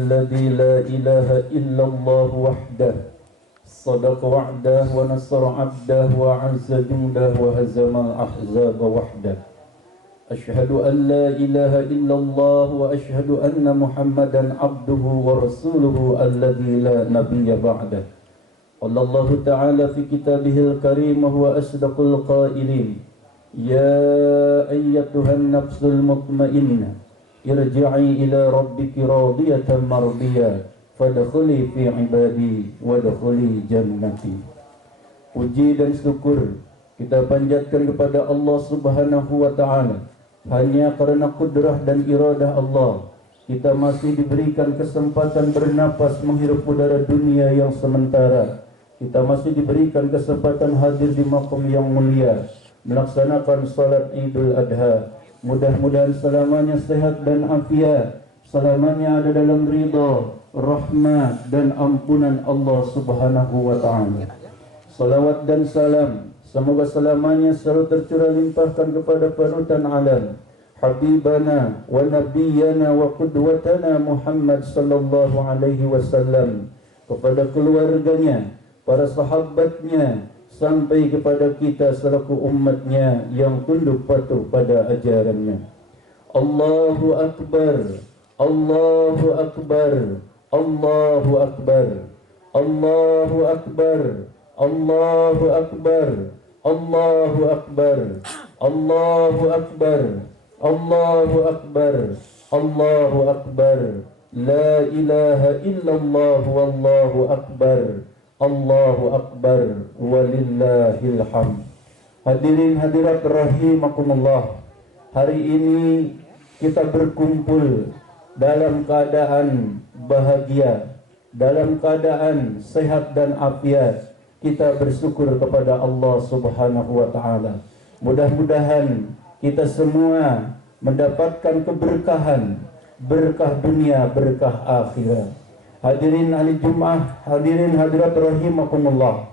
الذي لا إله إلا الله وحده صدق وعده ونصر عبده وأعز جنده وهزم الأحزاب وحده أشهد أن لا إله إلا الله وأشهد أن محمدا عبده ورسوله الذي لا نبي بعده قال الله تعالى في كتابه الكريم وهو أصدق القائلين يا أيتها النفس المطمئنة ارجعي إلى ربك راضية مرضية fadkhuli fi ibadi wadkhuli jannati. Puji dan syukur kita panjatkan kepada Allah Subhanahu wa taala. Hanya karena kudrah dan iradah Allah kita masih diberikan kesempatan bernapas menghirup udara dunia yang sementara. Kita masih diberikan kesempatan hadir di maqam yang mulia melaksanakan salat Idul Adha. Mudah-mudahan selamanya sehat dan afiat, selamanya ada dalam ridha, rahmat dan ampunan Allah Subhanahu wa taala. Salawat dan salam semoga selamanya selalu tercurah limpahkan kepada panutan alam, habibana wa nabiyyana wa qudwatana Muhammad sallallahu alaihi wasallam, kepada keluarganya, para sahabatnya, sampai kepada kita selaku umatnya yang tunduk patuh pada ajarannya. Allahu Akbar, Allahu Akbar, Allahu Akbar, Allahu Akbar, Allahu Akbar, Allahu Akbar, Allahu Akbar, Allahu Akbar, Allahu Akbar, La ilaha illallah wallahu akbar, Allahu akbar, walillahil hamd. Hadirin hadirat rahimakumullah, hari ini kita berkumpul dalam keadaan bahagia, dalam keadaan sehat dan afiat. Kita bersyukur kepada Allah Subhanahu wa taala. Mudah-mudahan kita semua mendapatkan keberkahan, berkah dunia, berkah akhirat. Hadirin ahli Jumat, hadirin hadirat rahimakumullah.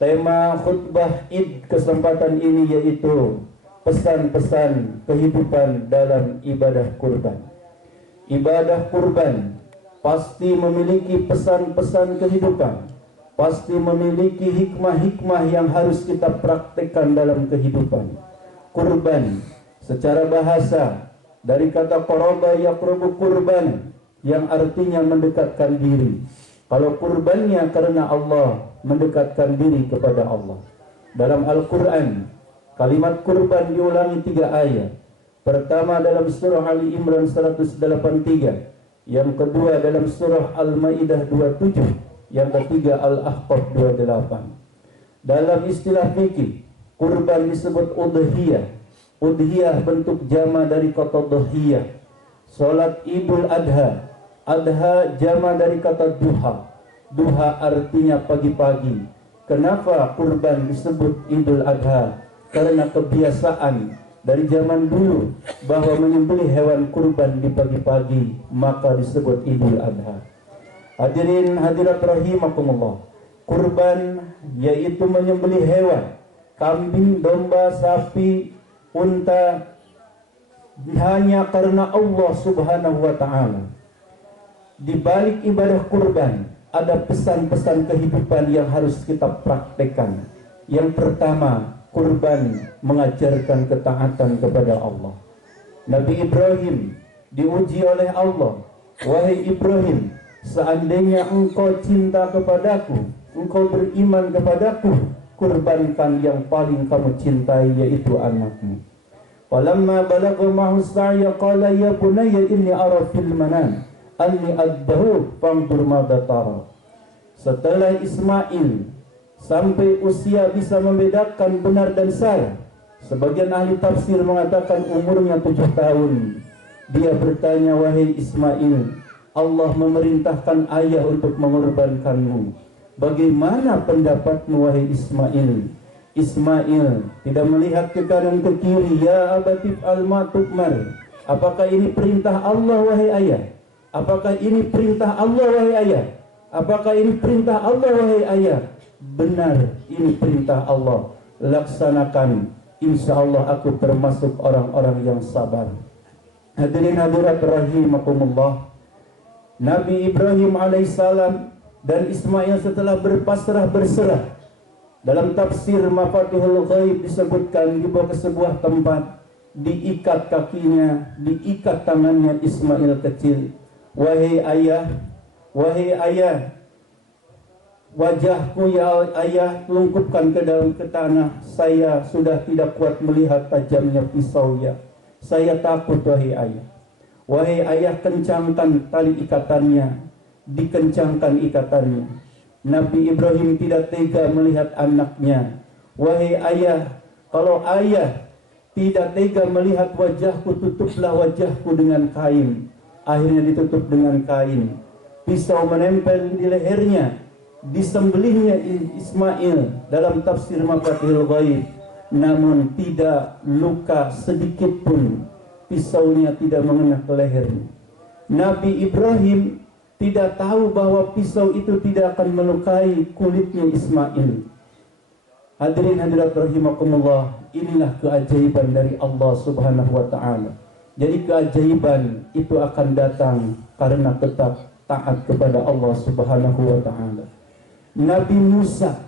Tema khutbah Id kesempatan ini yaitu pesan-pesan kehidupan dalam ibadah kurban. Ibadah kurban pasti memiliki pesan-pesan kehidupan, pasti memiliki hikmah-hikmah yang harus kita praktekkan dalam kehidupan. Kurban secara bahasa dari kata qaraba yaqrabu kurban yang artinya mendekatkan diri. Kalau kurbannya karena Allah, mendekatkan diri kepada Allah. Dalam Al-Quran, kalimat kurban diulangi 3 ayat. Pertama dalam surah Ali Imran 183, yang kedua dalam surah Al-Maidah 27, yang ketiga Al-Ahqaf 28. Dalam istilah fikih, kurban disebut udhiyah. Udhiyah bentuk jama dari kata dhiyah. Salat Idul Adha, Adha jama dari kata duha. Duha artinya pagi-pagi. Kenapa kurban disebut Idul Adha? Karena kebiasaan dari zaman dulu bahwa menyembelih hewan kurban di pagi-pagi, maka disebut Idul Adha. Hadirin hadirat rahimakumullah, kurban yaitu menyembelih hewan, kambing, domba, sapi, unta, hanya karena Allah Subhanahu wa taala. Di balik ibadah kurban ada pesan-pesan kehidupan yang harus kita praktekkan. Yang pertama, kurban mengajarkan ketaatan kepada Allah. Nabi Ibrahim diuji oleh Allah, wahai Ibrahim, seandainya engkau cinta kepadaku, engkau beriman kepadaku, kurbankan yang paling kamu cintai, yaitu anakmu. Falamma balagha ma'hu as-sa'ya qala ya bunayya inni ara fil manam anni addahu fanzur madza tara. Setelah Ismail sampai usia bisa membedakan benar dan salah, sebagian ahli tafsir mengatakan umurnya 7 tahun, dia bertanya, wahai Ismail, Allah memerintahkan ayah untuk mengorbankanmu. Bagaimana pendapatmu, wahai Ismail? Ismail tidak melihat ke kanan ke kiri. Ya abatif alma tukmar. Apakah ini perintah Allah, wahai ayah? Apakah ini perintah Allah, wahai ayah? Apakah ini perintah Allah, wahai ayah? Benar, ini perintah Allah. Laksanakan. Insya Allah aku termasuk orang-orang yang sabar. Hadirin hadirat rahimakumullah. Nabi Ibrahim alaihissalam dan Ismail setelah berpasrah berserah. Dalam tafsir Mafatihul Ghaib disebutkan di bawah sebuah tempat, diikat kakinya, diikat tangannya Ismail kecil. Wahai ayah, wajahku ya ayah telungkupkan ke dalam ke tanah. Saya sudah tidak kuat melihat tajamnya pisau ya. Saya takut wahai ayah. Wahai ayah, kencangkan tali ikatannya. Dikencangkan ikatannya. Nabi Ibrahim tidak tega melihat anaknya. Wahai ayah, kalau ayah tidak tega melihat wajahku, tutuplah wajahku dengan kain. Akhirnya ditutup dengan kain. Pisau menempel di lehernya. Disembelihnya Ismail dalam tafsir Mafatihul Ghaib. Namun tidak luka sedikit pun. Pisaunya tidak mengena ke lehernya. Nabi Ibrahim tidak tahu bahwa pisau itu tidak akan melukai kulitnya Ismail. Hadirin hadirat rahimakumullah, inilah keajaiban dari Allah Subhanahu wa taala. Jadi keajaiban itu akan datang karena tetap taat kepada Allah Subhanahu wa taala. Nabi Musa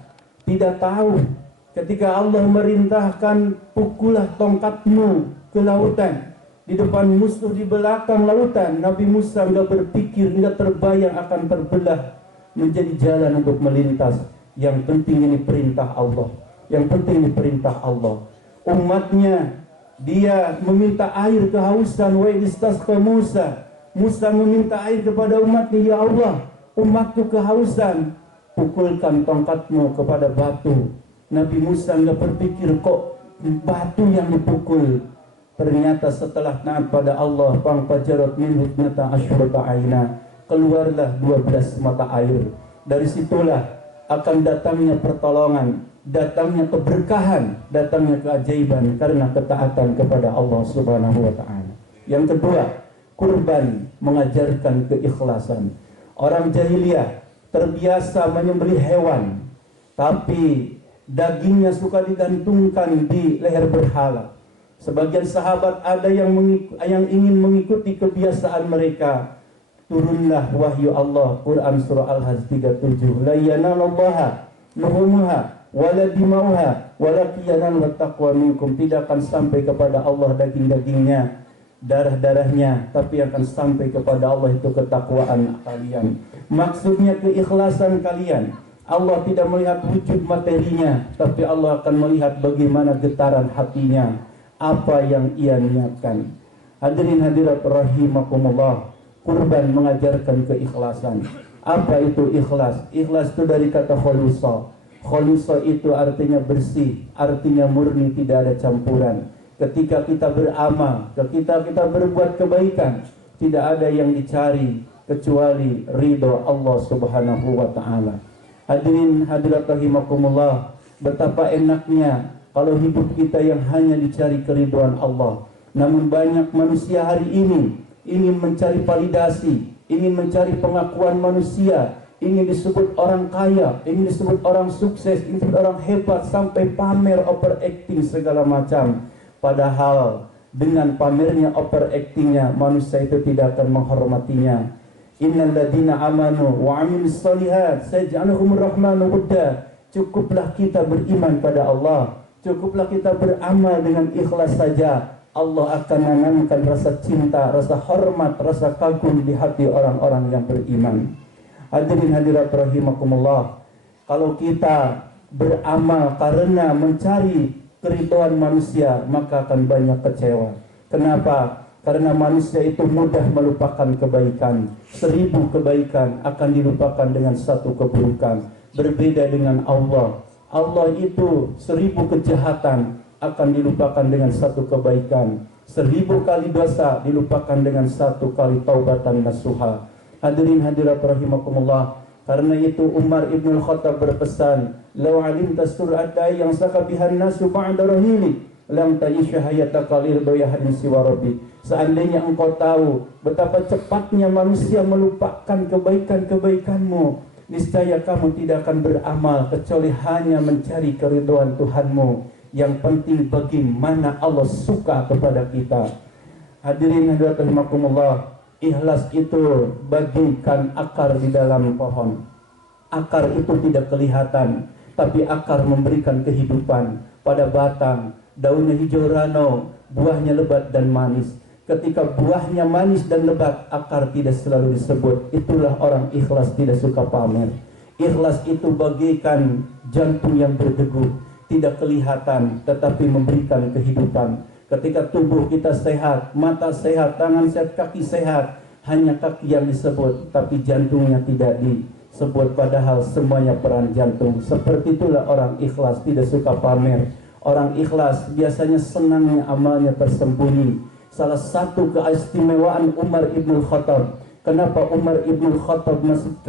tidak tahu ketika Allah merintahkan pukullah tongkatmu ke lautan. Di depan musuh, di belakang lautan, Nabi Musa enggak berpikir, enggak terbayang akan terbelah menjadi jalan untuk melintas. Yang penting ini perintah Allah. Yang penting ini perintah Allah. Umatnya, dia meminta air kehausan. Wa istasqa Musa. Musa meminta air kepada umatnya, ya Allah, umatku kehausan. Pukulkan tongkatmu kepada batu. Nabi Musa enggak berpikir kok batu yang dipukul. Ternyata setelah taat pada Allah, fangfajarat minhu ithnata asyrata aina, keluarlah 12 mata air. Dari situlah akan datangnya pertolongan, datangnya keberkahan, datangnya keajaiban karena ketaatan kepada Allah Subhanahu wa taala. Yang kedua, kurban mengajarkan keikhlasan. Orang jahiliyah terbiasa menyembelih hewan, tapi dagingnya suka digantungkan di leher berhala. Sebagian sahabat ada yang ingin mengikuti kebiasaan mereka. Turunlah wahyu Allah, Quran surah Al-Hajj 37. La yanalallaha luhumuha wala dimauha walakin yanalut taqwa minkum. Tidak akan sampai kepada Allah daging-dagingnya, darah-darahnya, tapi akan sampai kepada Allah itu ketakwaan kalian. Maksudnya keikhlasan kalian. Allah tidak melihat wujud materinya, tapi Allah akan melihat bagaimana getaran hatinya, apa yang ia niatkan. Hadirin hadirat rahimakumullah, kurban mengajarkan keikhlasan. Apa itu ikhlas? Ikhlas itu dari kata khulusa. Khulusa itu artinya bersih, artinya murni, tidak ada campuran. Ketika kita beramal, ketika kita berbuat kebaikan, tidak ada yang dicari kecuali ridho Allah Subhanahu wa taala. Hadirin hadirat rahimakumullah, betapa enaknya kalau hidup kita yang hanya dicari keridhaan Allah. Namun banyak manusia hari ini ingin mencari validasi, ingin mencari pengakuan manusia, ingin disebut orang kaya, ingin disebut orang sukses, ingin disebut orang hebat, sampai pamer, overacting segala macam. Padahal dengan pamernya, overactingnya, manusia itu tidak akan menghormatinya. Innal ladzina amanu wa 'amilus shalihat sayaj'aluhumur rahmanu wudda. Cukuplah kita beriman pada Allah. Cukuplah kita beramal dengan ikhlas saja. Allah akan menanamkan rasa cinta, rasa hormat, rasa kagum di hati orang-orang yang beriman. Hadirin hadirat rahimakumullah, kalau kita beramal karena mencari keridhaan manusia, maka akan banyak kecewa. Kenapa? Karena manusia itu mudah melupakan kebaikan. 1000 kebaikan akan dilupakan dengan 1 keburukan. Berbeda dengan Allah. Allah itu 1000 kejahatan akan dilupakan dengan 1 kebaikan. 1000 kali dosa dilupakan dengan 1 kali taubatan nasuha. Hadirin hadirat rahimakumullah, karena itu Umar ibn Khattab berpesan, "Lau alimta sur'ata yang sakabihan nasu ba'da rahili, lam ta'isha hayataka lirdoyahan siwa rabbi." Seandainya engkau tahu betapa cepatnya manusia melupakan kebaikan-kebaikanmu, niscaya kamu tidak akan beramal kecuali hanya mencari keridhaan Tuhanmu. Yang penting bagaimana Allah suka kepada kita. Hadirin hadirat rahimakumullah, Ikhlas itu bagikan akar di dalam pohon. Akar itu tidak kelihatan, tapi akar memberikan kehidupan pada batang. Daunnya hijau rano, buahnya lebat dan manis. Ketika buahnya manis dan lebat, akar tidak selalu disebut. Itulah orang ikhlas, tidak suka pamer. Ikhlas itu bagaikan jantung yang berdegup, tidak kelihatan tetapi memberikan kehidupan. Ketika tubuh kita sehat, mata sehat, tangan sehat, kaki sehat, hanya kaki yang disebut tapi jantungnya tidak disebut, padahal semuanya peran jantung. Seperti itulah orang ikhlas, tidak suka pamer. Orang ikhlas biasanya senangnya amalnya tersembunyi. Salah satu keistimewaan Umar ibn Khattab, kenapa Umar ibn Khattab masuk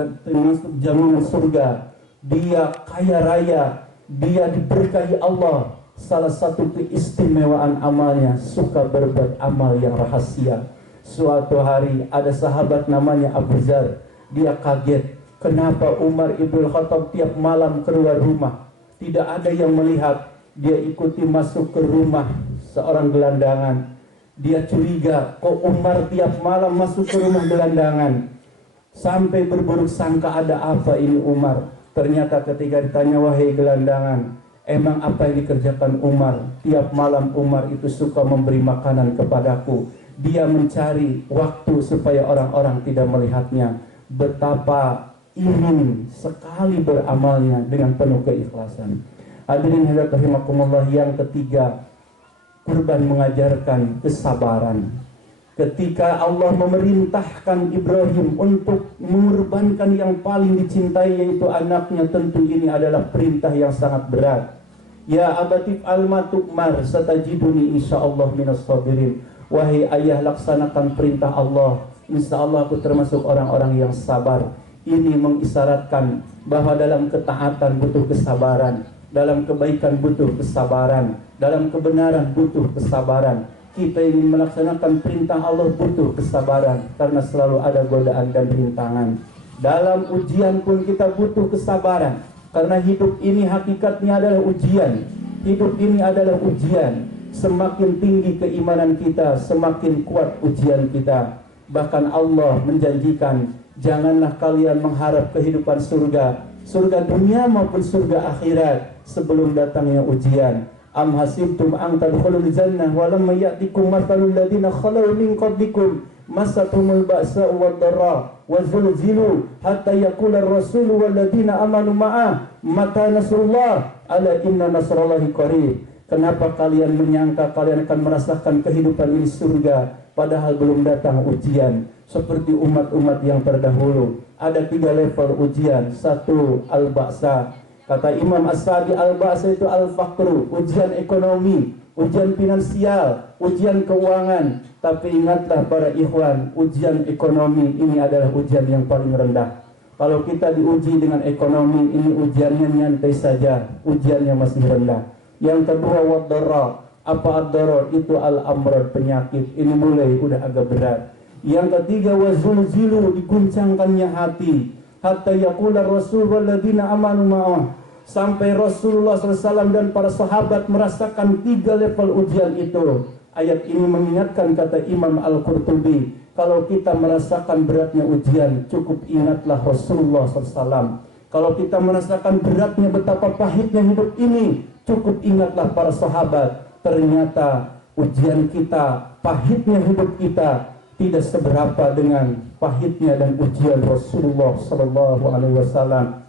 jaminan surga, dia kaya raya, dia diberkahi Allah. Salah satu keistimewaan amalnya, suka berbuat amal yang rahasia. Suatu hari ada sahabat namanya Abu Dzar, dia kaget kenapa Umar ibn Khattab tiap malam keluar rumah, tidak ada yang melihat. Dia ikuti masuk ke rumah seorang gelandangan. Dia curiga, kok Umar tiap malam masuk ke rumah gelandangan. Sampai berburuk sangka, ada apa ini Umar? Ternyata ketika ditanya, wahai gelandangan, emang apa yang dikerjakan Umar? Tiap malam Umar itu suka memberi makanan kepadaku. Dia mencari waktu supaya orang-orang tidak melihatnya. Betapa ingin sekali beramalnya dengan penuh keikhlasan. Hadirin hadirat rahimakumullah, yang ketiga, kurban mengajarkan kesabaran. Ketika Allah memerintahkan Ibrahim untuk mengorbankan yang paling dicintai, yaitu anaknya, tentu ini adalah perintah yang sangat berat. Ya abatif alma tukmar satajiduni insyaallah minas sabirin. Wahai ayah, laksanakan perintah Allah, insyaallah aku termasuk orang-orang yang sabar. Ini mengisyaratkan bahwa dalam ketaatan butuh kesabaran, dalam kebaikan butuh kesabaran, dalam kebenaran butuh kesabaran. Kita ingin melaksanakan perintah Allah butuh kesabaran, karena selalu ada godaan dan rintangan. Dalam ujian pun kita butuh kesabaran, karena hidup ini hakikatnya adalah ujian. Hidup ini adalah ujian. Semakin tinggi keimanan kita, semakin kuat ujian kita. Bahkan Allah menjanjikan, janganlah kalian mengharap kehidupan surga, surga dunia maupun surga akhirat, sebelum datangnya ujian. Am hasibtum an tadkhulul jannah wa lam ya'tikum mathalul ladzina khalu min qablikum masatumul ba'sa wad dharra wa zulzilu hatta yaqula ar-rasul wal ladzina amanu ma'ah mata nasrullah ala inna nasrallahi qarib. Kenapa kalian menyangka kalian akan merasakan kehidupan ini surga, padahal belum datang ujian? Seperti umat-umat yang terdahulu, ada 3 level ujian. 1, al-ba'sa. Kata Imam As-Sa'di, al-ba'sa itu al-faqru, ujian ekonomi, ujian finansial, ujian keuangan. Tapi ingatlah para ikhwan, ujian ekonomi ini adalah ujian yang paling rendah. Kalau kita diuji dengan ekonomi, ini ujiannya nyantai saja, ujiannya masih rendah. Yang kedua, wad-dharra. Apa ad-dharra? Itu al-amrad, penyakit. Ini mulai udah agak berat. Yang ketiga, wazulzilu, diguncangkannya hati. Hatta yaqula rasul walladzina amanu ma'ah. Sampai Rasulullah SAW dan para sahabat merasakan 3 level ujian itu. Ayat ini mengingatkan, kata Imam Al-Qurtubi, kalau kita merasakan beratnya ujian, cukup ingatlah Rasulullah SAW. Kalau kita merasakan beratnya, betapa pahitnya hidup ini, cukup ingatlah para sahabat. Ternyata ujian kita, pahitnya hidup kita, tidak seberapa dengan pahitnya dan ujian Rasulullah SAW.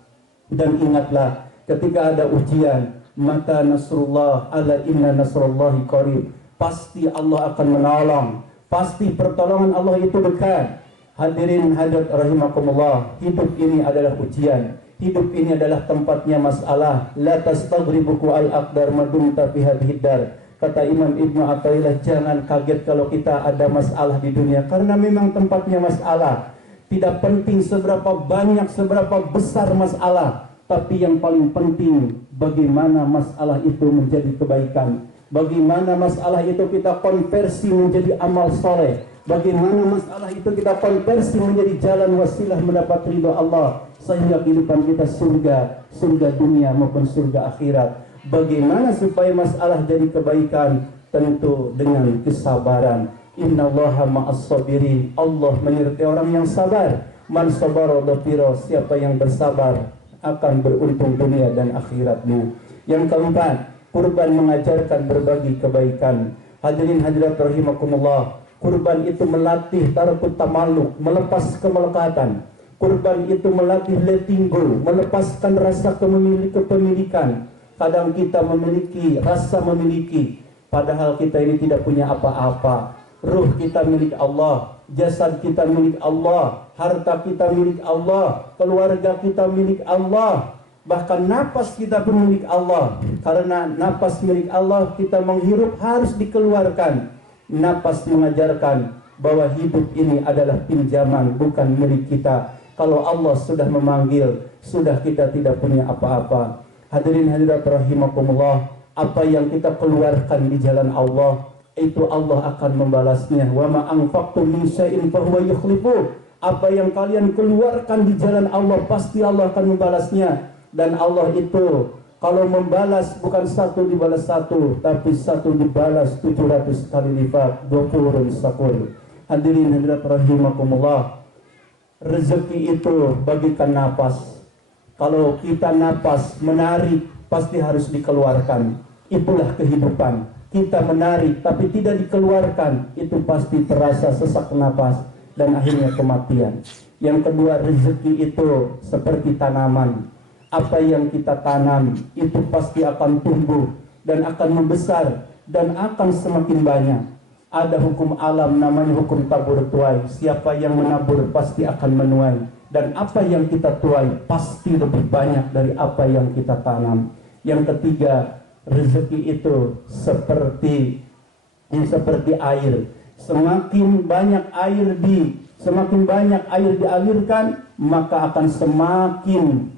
Dan ingatlah, ketika ada ujian, mata nasrullah ala inna nasrullahi qarib. Pasti Allah akan menolong, pasti pertolongan Allah itu dekat. Hadirin hadirat rahimakumullah, hidup ini adalah ujian. Hidup ini adalah tempatnya masalah. La tastaghribuku al-aqdar madumta fi hadhihi dar. Kata Imam Ibnu Athaillah, jangan kaget kalau kita ada masalah di dunia, karena memang tempatnya masalah. Tidak penting seberapa banyak, seberapa besar masalah, tapi yang paling penting bagaimana masalah itu menjadi kebaikan. Bagaimana masalah itu kita konversi menjadi amal soleh. Bagaimana masalah itu kita konversi menjadi jalan wasilah mendapat ridha Allah, sehingga kehidupan kita surga, surga dunia maupun surga akhirat. Bagaimana supaya masalah jadi kebaikan? Tentu dengan kesabaran. Innallaha ma'as sabirin. Allah menyertai orang yang sabar. Man sabara dhafira, siapa yang bersabar akan beruntung dunia dan akhiratmu. Yang keempat, kurban mengajarkan berbagi kebaikan. Hadirin hadirat rahimakumullah, kurban itu melatih tarkut tamaluk, melepas kemelekatan. Kurban itu melatih letting go, melepaskan rasa kepemilikan. Kadang kita memiliki rasa memiliki, padahal kita ini tidak punya apa-apa. Ruh kita milik Allah, jasad kita milik Allah, harta kita milik Allah, keluarga kita milik Allah, bahkan napas kita pun milik Allah. Karena napas milik Allah, kita menghirup harus dikeluarkan. Napas mengajarkan bahwa hidup ini adalah pinjaman, bukan milik kita. Kalau Allah sudah memanggil, sudah kita tidak punya apa-apa. Hadirin hadirat rahimakumullah, apa yang kita keluarkan di jalan Allah, itu Allah akan membalasnya. Wa ma anfaqtum min syai'in fa huwa yukhlifu. Apa yang kalian keluarkan di jalan Allah, pasti Allah akan membalasnya. Dan Allah itu kalau membalas bukan satu dibalas satu, tapi satu dibalas 700 kali lipat. Ghafurun syakur. Hadirin hadirat rahimakumullah, rezeki itu bagikan napas. Kalau kita napas menarik, pasti harus dikeluarkan. Itulah kehidupan. Kita menarik tapi tidak dikeluarkan, itu pasti terasa sesak napas dan akhirnya kematian. Yang kedua, rezeki itu seperti tanaman. Apa yang kita tanam itu pasti akan tumbuh dan akan membesar dan akan semakin banyak. Ada hukum alam namanya hukum tabur tuai. Siapa yang menabur pasti akan menuai, dan apa yang kita tuai pasti lebih banyak dari apa yang kita tanam. Yang ketiga, rezeki itu seperti air. Semakin banyak air dialirkan, maka akan semakin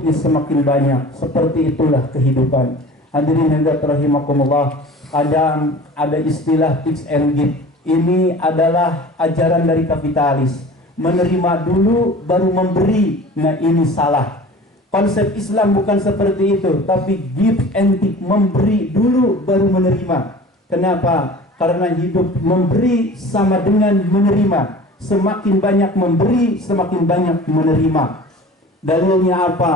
bibitnya semakin banyak. Seperti itulah kehidupan. Hadirin hadirat rahimakumullah, kadang ada istilah fix and give. Ini adalah ajaran dari kapitalis. Menerima dulu baru memberi. Nah, ini salah. Konsep Islam bukan seperti itu, tapi give and take, memberi dulu baru menerima. Kenapa? Karena hidup memberi sama dengan menerima. Semakin banyak memberi, semakin banyak menerima. Dalilnya apa?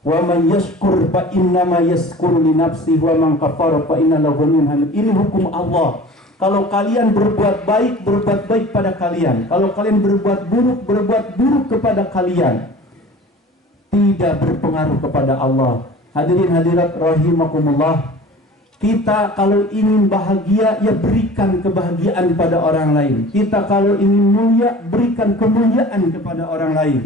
Wa man yashkur fa innama yashkuru li nafsihi wa man kafara fa inna lahu ghaniyyun hamid. Ini hukum Allah. Kalau kalian berbuat baik pada kalian. Kalau kalian berbuat buruk kepada kalian. Tidak berpengaruh kepada Allah. Hadirin hadirat rahimakumullah, kita kalau ingin bahagia, ya berikan kebahagiaan pada orang lain. Kita kalau ingin mulia, berikan kemuliaan kepada orang lain.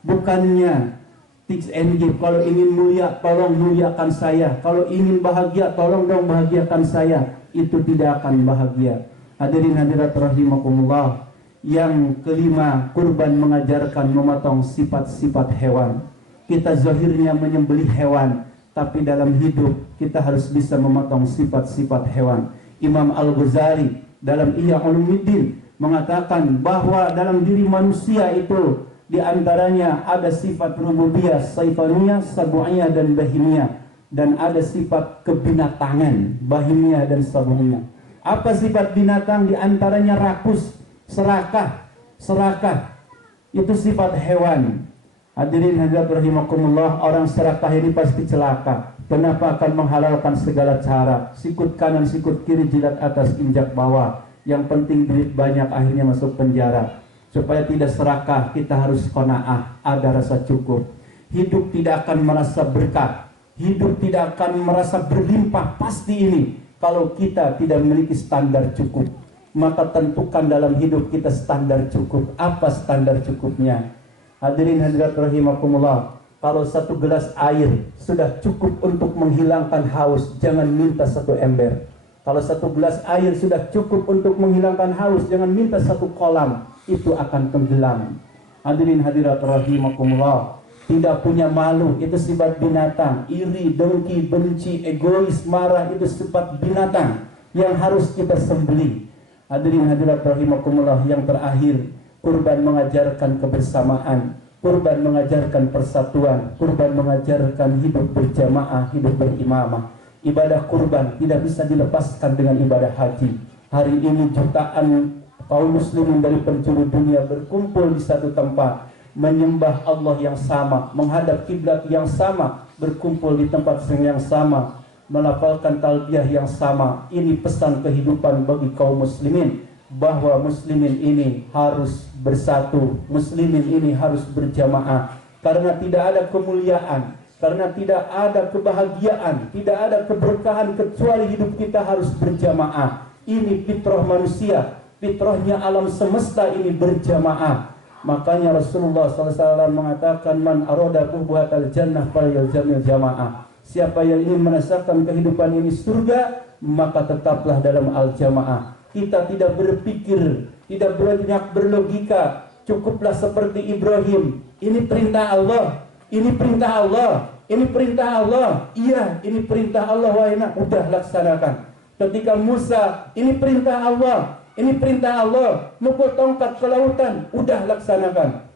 Bukannya fix and give. Kalau ingin mulia, tolong muliakan saya. Kalau ingin bahagia, tolong dong bahagiakan saya. Itu tidak akan bahagia. Hadirin hadirat rahimakumullah. Yang kelima, kurban mengajarkan memotong sifat-sifat hewan. Kita zahirnya menyembelih hewan, tapi dalam hidup kita harus bisa memotong sifat-sifat hewan. Imam Al-Ghazali dalam Ihya Ulumuddin mengatakan bahwa dalam diri manusia itu diantaranya ada sifat rububiyah, saifaniyah, sabu'iyah dan bahimiyah, dan ada sifat kebinatangan, bahimiyah dan sabu'iyah. Apa sifat binatang? Diantaranya rakus, serakah. Itu sifat hewan. Hadirin hadirat rahimakumullah, orang serakah ini pasti celaka. Kenapa? Akan menghalalkan segala cara. Sikut kanan, sikut kiri, jilat atas, injak bawah. Yang penting duit banyak, akhirnya masuk penjara. Supaya tidak serakah, kita harus qanaah, ada rasa cukup. Hidup tidak akan merasa berkah. Hidup tidak akan merasa berlimpah, pasti ini. Kalau kita tidak memiliki standar cukup. Maka tentukan dalam hidup kita standar cukup. Apa standar cukupnya? Hadirin hadirat rahimakumullah, kalau satu gelas air sudah cukup untuk menghilangkan haus, jangan minta satu ember. Kalau satu gelas air sudah cukup untuk menghilangkan haus, jangan minta satu kolam, itu akan tenggelam. Hadirin hadirat rahimakumullah, tidak punya malu, itu sifat binatang. Iri, dengki, benci, egois, marah, itu sifat binatang yang harus kita sembelih. Hadirin hadirat rahimakumullah, yang terakhir, kurban mengajarkan kebersamaan, kurban mengajarkan persatuan, kurban mengajarkan hidup berjamaah, hidup berimamah. Ibadah kurban tidak bisa dilepaskan dengan ibadah haji. Hari ini jutaan kaum muslimin dari penjuru dunia berkumpul di satu tempat, menyembah Allah yang sama, menghadap kiblat yang sama, berkumpul di tempat yang sama, melafalkan talbiyah yang sama. Ini pesan kehidupan bagi kaum muslimin, bahwa muslimin ini harus bersatu, muslimin ini harus berjamaah. Karena tidak ada kemuliaan, karena tidak ada kebahagiaan, tidak ada keberkahan kecuali hidup kita harus berjamaah. Ini fitrah manusia, fitrahnya alam semesta ini berjamaah. Makanya Rasulullah SAW mengatakan, man arada buhatal jannah falyalzamil jamaah. Siapa yang ingin merasakan kehidupan ini surga, maka tetaplah dalam al-jamaah. Kita tidak berpikir, tidak banyak berlogika, cukuplah seperti Ibrahim. Ini perintah Allah, ini perintah Allah, ini perintah Allah. Iya, ini perintah Allah, wahai nak, udah laksanakan. Ketika Musa, ini perintah Allah, ini perintah Allah, mukul tongkat ke lautan, udah laksanakan.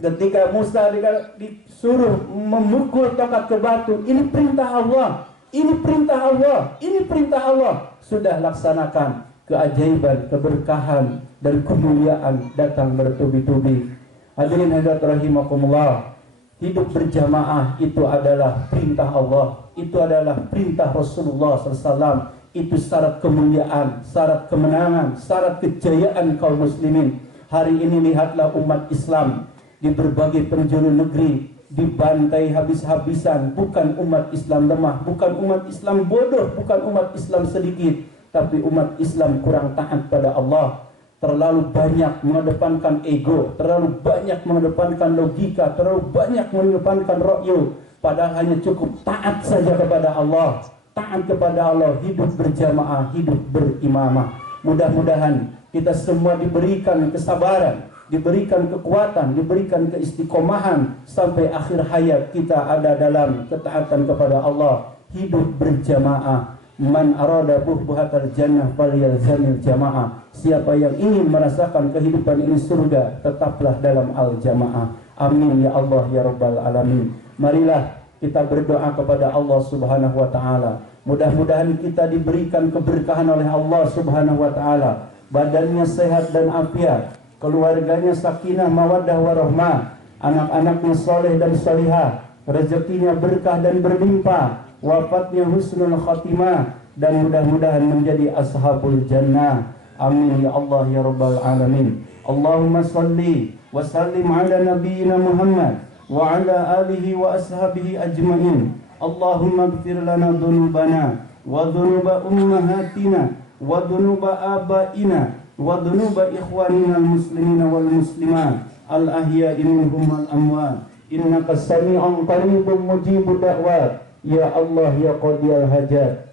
Ketika Musa disuruh memukul tongkat ke batu, ini perintah Allah, ini perintah Allah, ini perintah Allah, sudah laksanakan. Keajaiban, keberkahan, dan kemuliaan datang bertubi-tubi. Hadirin hadirat rahimakumullah, hidup berjamaah itu adalah perintah Allah, itu adalah perintah Rasulullah SAW. Itu syarat kemuliaan, syarat kemenangan, syarat kejayaan kaum muslimin. Hari ini lihatlah umat Islam di berbagai penjuru negeri dibantai habis-habisan. Bukan umat Islam lemah, bukan umat Islam bodoh, bukan umat Islam sedikit, tapi umat Islam kurang taat pada Allah. Terlalu banyak mengedepankan ego, terlalu banyak mengedepankan logika, terlalu banyak mengedepankan ra'yu, padahal hanya cukup taat saja kepada Allah. Taat kepada Allah, hidup berjamaah, hidup berimamah. Mudah-mudahan kita semua diberikan kesabaran, diberikan kekuatan, diberikan keistiqomahan sampai akhir hayat kita ada dalam ketaatan kepada Allah, hidup berjamaah. Man arada buhatal jannah falyalzamil jamaah. Siapa yang ingin merasakan kehidupan ini surga, tetaplah dalam al-jamaah. Amin ya Allah ya rabbal alamin. Marilah kita berdoa kepada Allah Subhanahu wa taala. Mudah-mudahan kita diberikan keberkahan oleh Allah Subhanahu wa taala. Badannya sehat dan afiat, keluarganya sakinah mawaddah warahmah, anak-anaknya soleh dan salihah, rezekinya berkah dan berlimpah, wafatnya husnul khatimah, dan mudah-mudahan menjadi ashabul jannah. Amin ya Allah ya rabbal alamin. Allahumma salli wa sallim ala nabiyyina Muhammad wa ala alihi wa ashabihi ajma'in. Allahumma ighfir lana dhunubana wa dhunuba ummahatina wa dhunuba abaina wa dhunuba ikhwanina al-muslimina wal muslimat al-ahya'i minhum wal amwat. Innaka sami'un qaribun mujibud da'wat. Ya Allah ya qadiyal hajat.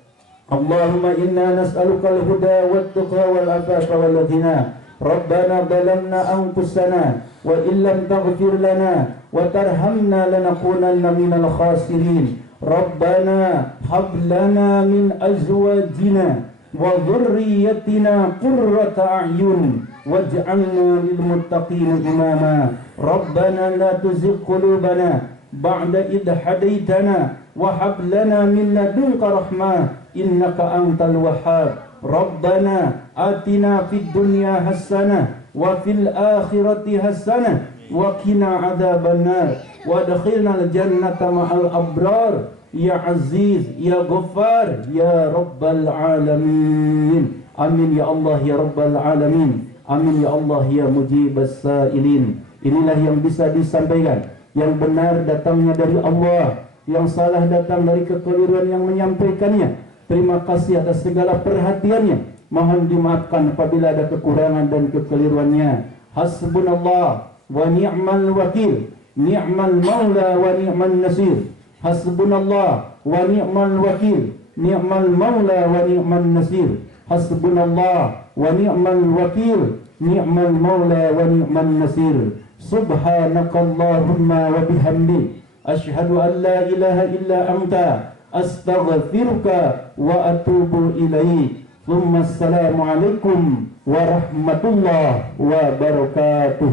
Allahumma inna nas'aluka al-huda wat-tuqa wal-afafa wal-ghina. Rabbana zalamna anfusana wa illam taghfir lana wa tarhamna lanakunanna minal khasirin. Rabbana hab lana min azwajina wa dhurriyyatina qurrata a'yun waj'alna lil muttaqina imama. Rabbana la tuzigh qulubana ba'da idh hadaitana wa hab lana min ladunka rahmah innaka antal wahhab. Rabbana atina fid dunya hasanah wa fil akhirati hasanah wa qina adzabannar wa adkhilnal jannata ma'al abrar ya aziz ya ghaffar ya rabbal alamin. Amin ya Allah ya rabbal alamin. Amin ya Allah ya mujibas sailin. Inilah yang bisa disampaikan. Yang benar datangnya dari Allah, yang salah datang dari kekeliruan yang menyampaikannya. Terima kasih atas segala perhatiannya. Mohon dimaafkan apabila ada kekurangan dan kekeliruannya. Hasbunallah wa ni'mal wakil, ni'mal maula wa ni'mal nasir. Hasbunallah wa ni'mal wakil, ni'mal maula wa ni'mal nasir. Hasbunallah wa ni'mal wakil, ni'mal maula wa ni'mal nasir. Subhanakallahumma wa bihamdik, asyhadu an la ilaha illa anta, astaghfiruka wa atubu ilaik. Assalamualaikum warahmatullahi wabarakatuh.